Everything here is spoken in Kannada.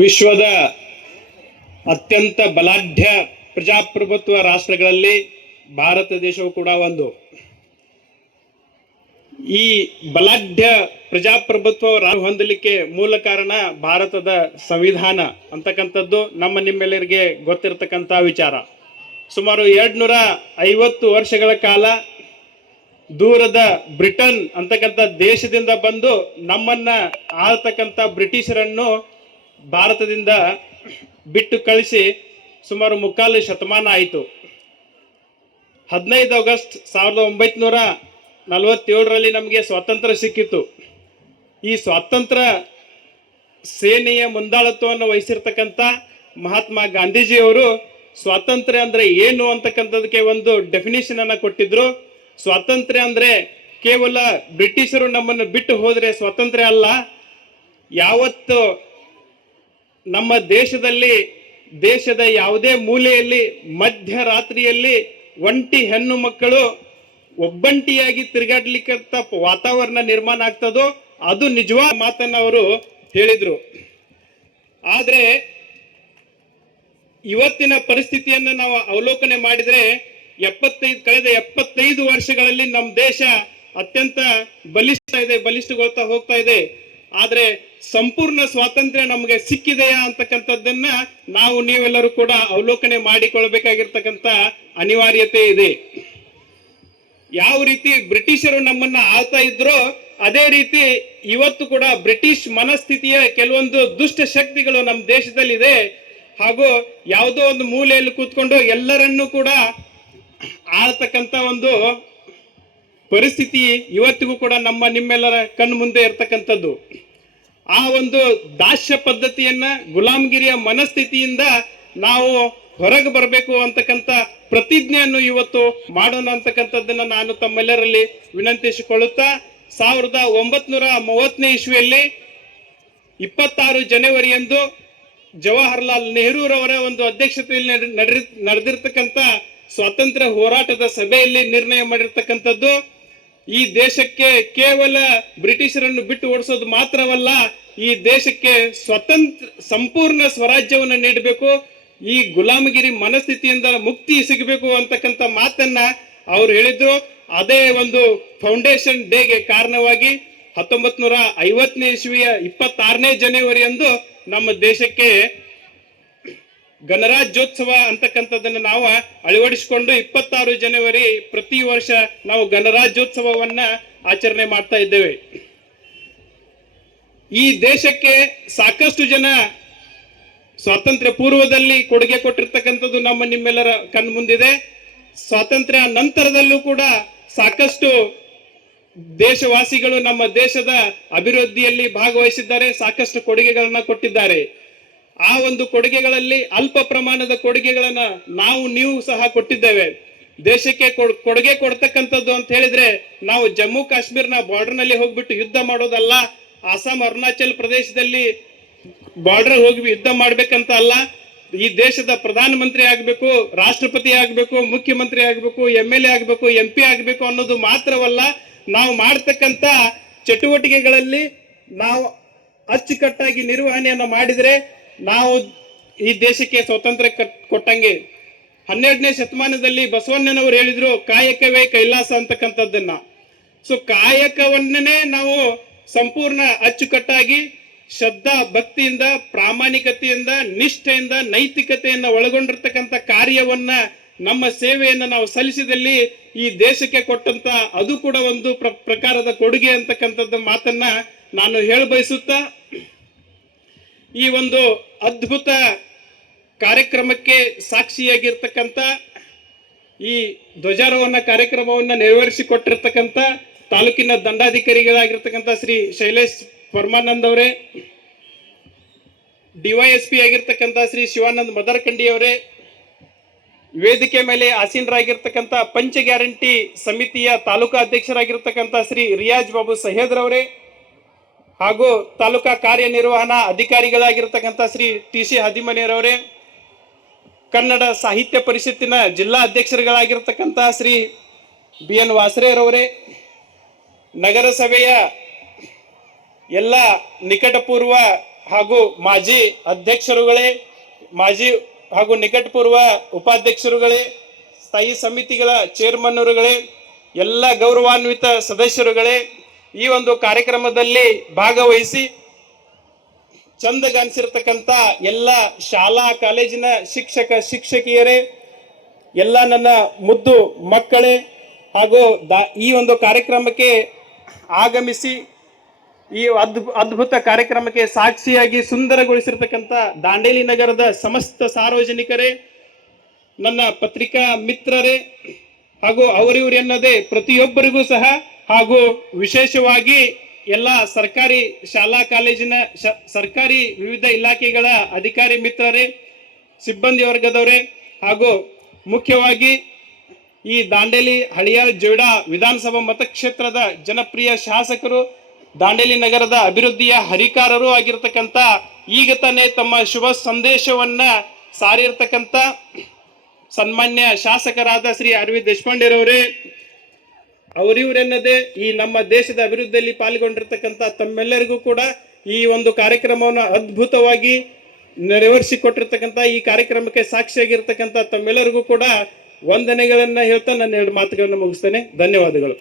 ವಿಶ್ವದ ಅತ್ಯಂತ ಬಲಾಢ್ಯ ಪ್ರಜಾಪ್ರಭುತ್ವ ರಾಷ್ಟ್ರಗಳಲ್ಲಿ ಭಾರತ ದೇಶವು ಕೂಡ ಒಂದು. ಈ ಬಲಾಢ್ಯ ಪ್ರಜಾಪ್ರಭುತ್ವ ಹೊಂದಲಿಕ್ಕೆ ಮೂಲ ಕಾರಣ ಭಾರತದ ಸಂವಿಧಾನ ಅಂತಕ್ಕಂಥದ್ದು ನಿಮ್ಮೆಲ್ಲರಿಗೆ ಗೊತ್ತಿರತಕ್ಕಂಥ ವಿಚಾರ. ಸುಮಾರು 250 ವರ್ಷಗಳ ಕಾಲ ದೂರದ ಬ್ರಿಟನ್ ಅಂತಕ್ಕಂಥ ದೇಶದಿಂದ ಬಂದು ನಮ್ಮನ್ನ ಆಳ್ತಕ್ಕಂಥ ಬ್ರಿಟಿಷರನ್ನು ಭಾರತದಿಂದ ಬಿಟ್ಟು ಕಳಿಸಿ ಸುಮಾರು 3/4 ಶತಮಾನ ಆಯಿತು. 15 ಆಗಸ್ಟ್ 1947ರಲ್ಲಿ ನಮಗೆ ಸ್ವಾತಂತ್ರ್ಯ ಸಿಕ್ಕಿತ್ತು. ಈ ಸ್ವಾತಂತ್ರ್ಯ ಸೇನೆಯ ಮುಂದಾಳತ್ವವನ್ನು ವಹಿಸಿರ್ತಕ್ಕಂಥ ಮಹಾತ್ಮ ಗಾಂಧೀಜಿಯವರು ಸ್ವಾತಂತ್ರ್ಯ ಅಂದ್ರೆ ಏನು ಅಂತಕ್ಕಂಥದಕ್ಕೆ ಒಂದು ಡೆಫಿನೇಷನ್ ಅನ್ನ ಕೊಟ್ಟಿದ್ರು. ಸ್ವಾತಂತ್ರ್ಯ ಅಂದ್ರೆ ಕೇವಲ ಬ್ರಿಟಿಷರು ನಮ್ಮನ್ನು ಬಿಟ್ಟು ಹೋದರೆ ಸ್ವಾತಂತ್ರ್ಯ ಅಲ್ಲ. ಯಾವತ್ತು ನಮ್ಮ ದೇಶದ ಯಾವುದೇ ಮೂಲೆಯಲ್ಲಿ ಮಧ್ಯರಾತ್ರಿಯಲ್ಲಿ ಒಂಟಿ ಹೆಣ್ಣು ಮಕ್ಕಳು ಒಬ್ಬಂಟಿಯಾಗಿ ತಿರುಗಾಡ್ಲಿಕ್ಕೆ ವಾತಾವರಣ ನಿರ್ಮಾಣ ಆಗ್ತದೋ ಅದು ನಿಜವಾದ ಮಾತನ್ನ ಅವರು ಹೇಳಿದ್ರು. ಆದ್ರೆ ಇವತ್ತಿನ ಪರಿಸ್ಥಿತಿಯನ್ನು ನಾವು ಅವಲೋಕನೆ ಮಾಡಿದ್ರೆ ಕಳೆದ 75 ವರ್ಷಗಳಲ್ಲಿ ನಮ್ಮ ದೇಶ ಅತ್ಯಂತ ಬಲಿಷ್ಠಗೊಳ್ತಾ ಹೋಗ್ತಾ ಇದೆ. ಆದ್ರೆ ಸಂಪೂರ್ಣ ಸ್ವಾತಂತ್ರ್ಯ ನಮಗೆ ಸಿಕ್ಕಿದೆಯಾ ಅಂತಕ್ಕಂಥದ್ದನ್ನ ನೀವೆಲ್ಲರೂ ಕೂಡ ಅವಲೋಕನೆ ಮಾಡಿಕೊಳ್ಬೇಕಾಗಿರ್ತಕ್ಕಂಥ ಅನಿವಾರ್ಯತೆ ಇದೆ. ಯಾವ ರೀತಿ ಬ್ರಿಟಿಷರು ನಮ್ಮನ್ನ ಆಳ್ತಾ ಇದ್ರೋ ಅದೇ ರೀತಿ ಇವತ್ತು ಕೂಡ ಬ್ರಿಟಿಷ್ ಮನಸ್ಥಿತಿಯ ಕೆಲವೊಂದು ದುಷ್ಟ ಶಕ್ತಿಗಳು ನಮ್ಮ ದೇಶದಲ್ಲಿದೆ. ಹಾಗೂ ಯಾವುದೋ ಒಂದು ಮೂಲೆಯಲ್ಲಿ ಕೂತ್ಕೊಂಡು ಎಲ್ಲರನ್ನೂ ಕೂಡ ಆಳ್ತಕ್ಕಂಥ ಒಂದು ಪರಿಸ್ಥಿತಿ ಇವತ್ತಿಗೂ ಕೂಡ ನಿಮ್ಮೆಲ್ಲರ ಕಣ್ಣು ಮುಂದೆ ಇರ್ತಕ್ಕಂಥದ್ದು. ಆ ಒಂದು ದಾಸ್ಯ ಪದ್ಧತಿಯನ್ನ, ಗುಲಾಮಗಿರಿಯ ಮನಸ್ಥಿತಿಯಿಂದ ನಾವು ಹೊರಗೆ ಬರಬೇಕು ಅಂತಕ್ಕಂಥ ಪ್ರತಿಜ್ಞೆಯನ್ನು ಇವತ್ತು ಮಾಡೋಣ ಅಂತಕ್ಕಂಥದ್ದನ್ನ ನಾನು ತಮ್ಮೆಲ್ಲರಲ್ಲಿ ವಿನಂತಿಸಿಕೊಳ್ಳುತ್ತಾ 1930ನೇ ಇಸ್ವಿಯಲ್ಲಿ 26 ಜನವರಿಯಂದು ಜವಾಹರ್ಲಾಲ್ ನೆಹರೂರವರ ಒಂದು ಅಧ್ಯಕ್ಷತೆಯಲ್ಲಿ ನಡೆದಿರ್ತಕ್ಕಂಥ ಸ್ವಾತಂತ್ರ್ಯ ಹೋರಾಟದ ಸಭೆಯಲ್ಲಿ ನಿರ್ಣಯ ಮಾಡಿರ್ತಕ್ಕಂಥದ್ದು ಈ ದೇಶಕ್ಕೆ ಕೇವಲ ಬ್ರಿಟಿಷರನ್ನು ಬಿಟ್ಟು ಓಡಿಸೋದು ಮಾತ್ರವಲ್ಲ, ಈ ದೇಶಕ್ಕೆ ಸಂಪೂರ್ಣ ಸ್ವರಾಜ್ಯವನ್ನು ನೀಡಬೇಕು, ಈ ಗುಲಾಮಗಿರಿ ಮನಸ್ಥಿತಿಯಿಂದ ಮುಕ್ತಿ ಸಿಗಬೇಕು ಅಂತಕ್ಕಂಥ ಮಾತನ್ನ ಅವ್ರು ಹೇಳಿದ್ರು. ಅದೇ ಒಂದು ಫೌಂಡೇಶನ್ ಡೇಗೆ ಕಾರಣವಾಗಿ 1950ನೇ ಇಸ್ವಿಯ 26ನೇ ಜನವರಿಯಂದು ನಮ್ಮ ದೇಶಕ್ಕೆ ಗಣರಾಜ್ಯೋತ್ಸವ ಅಂತಕ್ಕಂಥದ್ದನ್ನು ನಾವು ಅಳವಡಿಸಿಕೊಂಡು 26 ಜನವರಿ ಪ್ರತಿ ವರ್ಷ ನಾವು ಗಣರಾಜ್ಯೋತ್ಸವವನ್ನ ಆಚರಣೆ ಮಾಡ್ತಾ ಇದ್ದೇವೆ. ಈ ದೇಶಕ್ಕೆ ಸಾಕಷ್ಟು ಜನ ಸ್ವಾತಂತ್ರ್ಯ ಪೂರ್ವದಲ್ಲಿ ಕೊಡುಗೆ ಕೊಟ್ಟಿರ್ತಕ್ಕಂಥದ್ದು ನಿಮ್ಮೆಲ್ಲರ ಕಣ್ಣು ಮುಂದಿದೆ. ಸ್ವಾತಂತ್ರ್ಯ ನಂತರದಲ್ಲೂ ಕೂಡ ಸಾಕಷ್ಟು ದೇಶವಾಸಿಗಳು ನಮ್ಮ ದೇಶದ ಅಭಿವೃದ್ಧಿಯಲ್ಲಿ ಭಾಗವಹಿಸಿದ್ದಾರೆ, ಸಾಕಷ್ಟು ಕೊಡುಗೆಗಳನ್ನ ಕೊಟ್ಟಿದ್ದಾರೆ. ಆ ಒಂದು ಕೊಡುಗೆಗಳಲ್ಲಿ ಅಲ್ಪ ಪ್ರಮಾಣದ ಕೊಡುಗೆಗಳನ್ನ ನೀವು ಸಹ ಕೊಟ್ಟಿದ್ದೇವೆ. ದೇಶಕ್ಕೆ ಕೊಡುಗೆ ಕೊಡ್ತಕ್ಕಂಥದ್ದು ಅಂತ ಹೇಳಿದ್ರೆ ನಾವು ಜಮ್ಮು ಕಾಶ್ಮೀರ್ನ ಬಾರ್ಡರ್ ನಲ್ಲಿ ಹೋಗ್ಬಿಟ್ಟು ಯುದ್ಧ ಮಾಡೋದಲ್ಲ, ಅಸ್ಸಾಂ ಅರುಣಾಚಲ್ ಪ್ರದೇಶದಲ್ಲಿ ಬಾರ್ಡರ್ ಹೋಗಿ ಯುದ್ಧ ಮಾಡ್ಬೇಕಂತ ಅಲ್ಲ. ಈ ದೇಶದ ಪ್ರಧಾನಮಂತ್ರಿ ಆಗ್ಬೇಕು, ರಾಷ್ಟ್ರಪತಿ ಆಗ್ಬೇಕು, ಮುಖ್ಯಮಂತ್ರಿ ಆಗ್ಬೇಕು, MLA ಆಗ್ಬೇಕು, MP ಆಗ್ಬೇಕು ಅನ್ನೋದು ಮಾತ್ರವಲ್ಲ, ನಾವು ಮಾಡ್ತಕ್ಕಂಥ ಚಟುವಟಿಕೆಗಳಲ್ಲಿ ನಾವು ಅಚ್ಚುಕಟ್ಟಾಗಿ ನಿರ್ವಹಣೆಯನ್ನ ಮಾಡಿದ್ರೆ ನಾವು ಈ ದೇಶಕ್ಕೆ ಸ್ವಾತಂತ್ರ್ಯ ಕೊಟ್ಟಂಗೆ. 12ನೇ ಶತಮಾನದಲ್ಲಿ ಬಸವಣ್ಣನವರು ಹೇಳಿದ್ರು ಕಾಯಕವೇ ಕೈಲಾಸ ಅಂತಕ್ಕಂಥದ್ದನ್ನ. ಕಾಯಕವನ್ನೇ ನಾವು ಸಂಪೂರ್ಣ ಅಚ್ಚುಕಟ್ಟಾಗಿ ಶ್ರದ್ಧಾ ಭಕ್ತಿಯಿಂದ, ಪ್ರಾಮಾಣಿಕತೆಯಿಂದ, ನಿಷ್ಠೆಯಿಂದ, ನೈತಿಕತೆಯನ್ನ ಒಳಗೊಂಡಿರ್ತಕ್ಕಂಥ ಕಾರ್ಯವನ್ನ, ನಮ್ಮ ಸೇವೆಯನ್ನ ನಾವು ಸಲ್ಲಿಸಿದಲ್ಲಿ ಈ ದೇಶಕ್ಕೆ ಕೊಟ್ಟಂತ ಅದು ಕೂಡ ಒಂದು ಪ್ರಕಾರದ ಕೊಡುಗೆ ಅಂತಕ್ಕಂಥದ್ದು ಮಾತನ್ನ ನಾನು ಹೇಳಬಯಸುತ್ತಾ ಈ ಒಂದು ಅದ್ಭುತ ಕಾರ್ಯಕ್ರಮಕ್ಕೆ ಸಾಕ್ಷಿಯಾಗಿರ್ತಕ್ಕಂಥ ಈ ಧ್ವಜಾರೋಹಣ ಕಾರ್ಯಕ್ರಮವನ್ನು ನೆರವೇರಿಸಿಕೊಟ್ಟಿರ್ತಕ್ಕಂಥ ತಾಲೂಕಿನ ದಂಡಾಧಿಕಾರಿಗಳಾಗಿರ್ತಕ್ಕಂಥ ಶ್ರೀ ಶೈಲೇಶ್ ಪರಮಾನಂದ್ ಅವರೇ, DYSP ಆಗಿರ್ತಕ್ಕಂಥ ಶ್ರೀ ಶಿವಾನಂದ್ ಮದರಕಂಡಿ ಅವರೇ, ವೇದಿಕೆ ಮೇಲೆ ಆಸೀನರಾಗಿರ್ತಕ್ಕಂಥ ಪಂಚ ಗ್ಯಾರಂಟಿ ಸಮಿತಿಯ ತಾಲೂಕಾ ಅಧ್ಯಕ್ಷರಾಗಿರ್ತಕ್ಕಂಥ ಶ್ರೀ ರಿಯಾಜ್ ಬಾಬು ಸಹೇದ್ರವರೇ, ಹಾಗೂ ತಾಲೂಕಾ ಕಾರ್ಯನಿರ್ವಹಣಾ ಅಧಿಕಾರಿಗಳಾಗಿರ್ತಕ್ಕಂಥ ಶ್ರೀ TC ಹದಿಮನಿಯವರೇ, ಕನ್ನಡ ಸಾಹಿತ್ಯ ಪರಿಷತ್ತಿನ ಜಿಲ್ಲಾ ಅಧ್ಯಕ್ಷರುಗಳಾಗಿರ್ತಕ್ಕಂಥ ಶ್ರೀ BN ವಾಸರೇರವರೇ, ನಗರಸಭೆಯ ಎಲ್ಲ ನಿಕಟಪೂರ್ವ ಹಾಗೂ ಮಾಜಿ ಅಧ್ಯಕ್ಷರುಗಳೇ, ಮಾಜಿ ಹಾಗೂ ನಿಕಟಪೂರ್ವ ಉಪಾಧ್ಯಕ್ಷರುಗಳೇ, ಸ್ಥಾಯಿ ಸಮಿತಿಗಳ ಚೇರ್ಮನ್ರುಗಳೇ, ಎಲ್ಲ ಗೌರವಾನ್ವಿತ ಸದಸ್ಯರುಗಳೇ, ಈ ಒಂದು ಕಾರ್ಯಕ್ರಮದಲ್ಲಿ ಭಾಗವಹಿಸಿ ಚಂದಗಾನಿಸಿರ್ತಕ್ಕಂಥ ಎಲ್ಲ ಶಾಲಾ ಕಾಲೇಜಿನ ಶಿಕ್ಷಕ ಶಿಕ್ಷಕಿಯರೇ, ಎಲ್ಲ ನನ್ನ ಮುದ್ದು ಮಕ್ಕಳೇ, ಹಾಗೂ ಈ ಒಂದು ಕಾರ್ಯಕ್ರಮಕ್ಕೆ ಆಗಮಿಸಿ ಈ ಅದ್ಭುತ ಕಾರ್ಯಕ್ರಮಕ್ಕೆ ಸಾಕ್ಷಿಯಾಗಿ ಸುಂದರಗೊಳಿಸಿರ್ತಕ್ಕಂಥ ದಾಂಡೇಲಿ ನಗರದ ಸಮಸ್ತ ಸಾರ್ವಜನಿಕರೇ, ನನ್ನ ಪತ್ರಿಕಾ ಮಿತ್ರರೇ, ಹಾಗೂ ಅವರಿವರು ಎನ್ನದೇ ಪ್ರತಿಯೊಬ್ಬರಿಗೂ ಸಹ, ಹಾಗೂ ವಿಶೇಷವಾಗಿ ಎಲ್ಲ ಸರ್ಕಾರಿ ಶಾಲಾ ಕಾಲೇಜಿನ ಸರ್ಕಾರಿ ವಿವಿಧ ಇಲಾಖೆಗಳ ಅಧಿಕಾರಿ ಮಿತ್ರರೇ, ಸಿಬ್ಬಂದಿ ವರ್ಗದವರೇ, ಹಾಗೂ ಮುಖ್ಯವಾಗಿ ಈ ದಾಂಡೇಲಿ ಹಳಿಯಾಳ್ ಜೋಯಿಡಾ ವಿಧಾನಸಭಾ ಮತಕ್ಷೇತ್ರದ ಜನಪ್ರಿಯ ಶಾಸಕರು, ದಾಂಡೇಲಿ ನಗರದ ಅಭಿವೃದ್ಧಿಯ ಹರಿಕಾರರು ಆಗಿರ್ತಕ್ಕಂಥ, ಈಗ ತಾನೇ ತಮ್ಮ ಶುಭ ಸಂದೇಶವನ್ನ ಸಾರಿರ್ತಕ್ಕಂಥ ಸನ್ಮಾನ್ಯ ಶಾಸಕರಾದ ಶ್ರೀ ಅರವಿಂದ್ ದೇಶಪಾಂಡೆರವರೇ, ಅವರಿವರೆನ್ನದೇ ಈ ನಮ್ಮ ದೇಶದ ಅಭಿವೃದ್ಧಿಯಲ್ಲಿ ಪಾಲ್ಗೊಂಡಿರ್ತಕ್ಕಂಥ ತಮ್ಮೆಲ್ಲರಿಗೂ ಕೂಡ ಈ ಒಂದು ಕಾರ್ಯಕ್ರಮವನ್ನು ಅದ್ಭುತವಾಗಿ ನೆರವೇರಿಸಿಕೊಟ್ಟಿರ್ತಕ್ಕಂಥ ಈ ಕಾರ್ಯಕ್ರಮಕ್ಕೆ ಸಾಕ್ಷಿಯಾಗಿರ್ತಕ್ಕಂಥ ತಮ್ಮೆಲ್ಲರಿಗೂ ಕೂಡ ವಂದನೆಗಳನ್ನ ಹೇಳ್ತಾ ನನ್ನ ಎರಡು ಮಾತುಗಳನ್ನು ಮುಗಿಸ್ತೇನೆ. ಧನ್ಯವಾದಗಳು.